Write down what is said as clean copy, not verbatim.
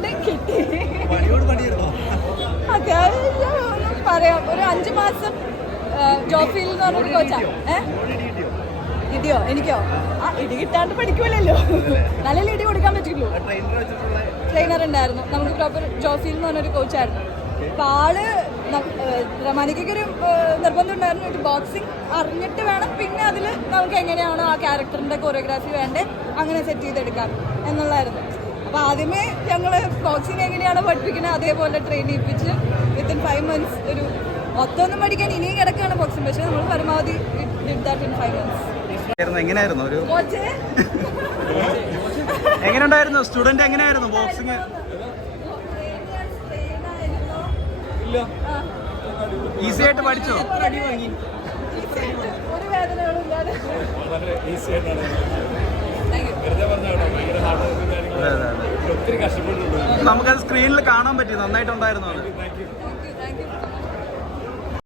കൊണ്ട് കിട്ടി. അത്യാവശ്യം പറയാം. ഒരു 5 മാസം ജോഫിൽ എന്ന് പറഞ്ഞൊരു കോച്ചാ. ഇടിയോ എനിക്കോ? ഇടി കിട്ടാണ്ട് പഠിക്കൂലല്ലോ. നല്ല ഇടി കൊടുക്കാൻ പറ്റുള്ളൂ. ട്രെയിനർ ഉണ്ടായിരുന്നു നമുക്ക്. പ്രോപ്പർ ജോഫിൽ എന്ന് പറഞ്ഞൊരു കോച്ചായിരുന്നു. അപ്പൊ ആള് റമാനിക്കൊരു നിർബന്ധം ഉണ്ടായിരുന്നു, ഒരു ബോക്സിങ് അറിഞ്ഞിട്ട് വേണം പിന്നെ അതിൽ നമുക്ക് എങ്ങനെയാണോ ആ ക്യാരക്ടറിന്റെ കൊറിയോഗ്രാഫി വേണ്ടേ അങ്ങനെ സെറ്റ് ചെയ്തെടുക്കാം എന്നുള്ളായിരുന്നു. അപ്പൊ ആദ്യമേ ഞങ്ങൾ ബോക്സിങ് എങ്ങനെയാണോ പഠിപ്പിക്കുന്നത് അതേപോലെ ട്രെയിൻ ചെയ്യിപ്പിച്ച് വിത്തിൻ 5 months ഒരു മൊത്തമൊന്നും പഠിക്കാൻ ഇനിയും കിടക്കുകയാണ് ബോക്സിങ്. പക്ഷെ നമ്മൾ പരമാവധി did that in 5 months. എങ്ങനെയായിരുന്നു ഒരു എങ്ങനെയുണ്ടായിരുന്നു സ്റ്റുഡന്റ്? എങ്ങനെയായിരുന്നു ബോക്സിങ്? ഈസി ആയിട്ട് പഠിച്ചോ? ഒരു വേദനകളും ഇല്ലാതെ. നമുക്കത് സ്ക്രീനിൽ കാണാൻ പറ്റി. നന്നായിട്ടുണ്ടായിരുന്നു അത്. Thank you.